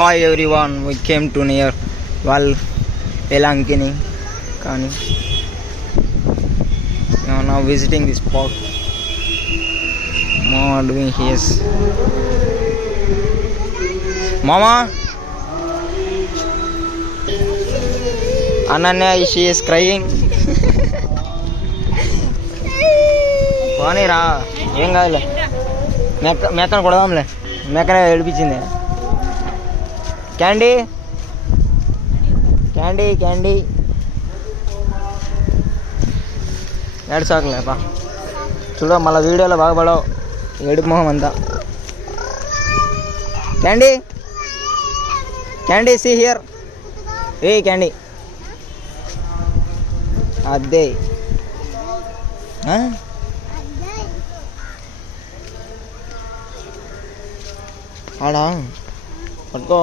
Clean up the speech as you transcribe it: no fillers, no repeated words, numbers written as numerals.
Hi everyone, we came to near Velankini Kani. We are now visiting this spot. Mama doing his. Mama, Ananya, she is crying. పోనీరా ఏం కాదులే మేకను కొడదాంలే మేకనే ఏడిపించింది Candy Candy Candy ఏడ్చాకలేపా చూడ మళ్ళీ వీడియోలో బాగుపడవు ఏడుపు మొహం అంతా క్యాండీ క్యాండీ సీ హియర్ ఏ క్యాండీ అదే ఆడా పట్టుకో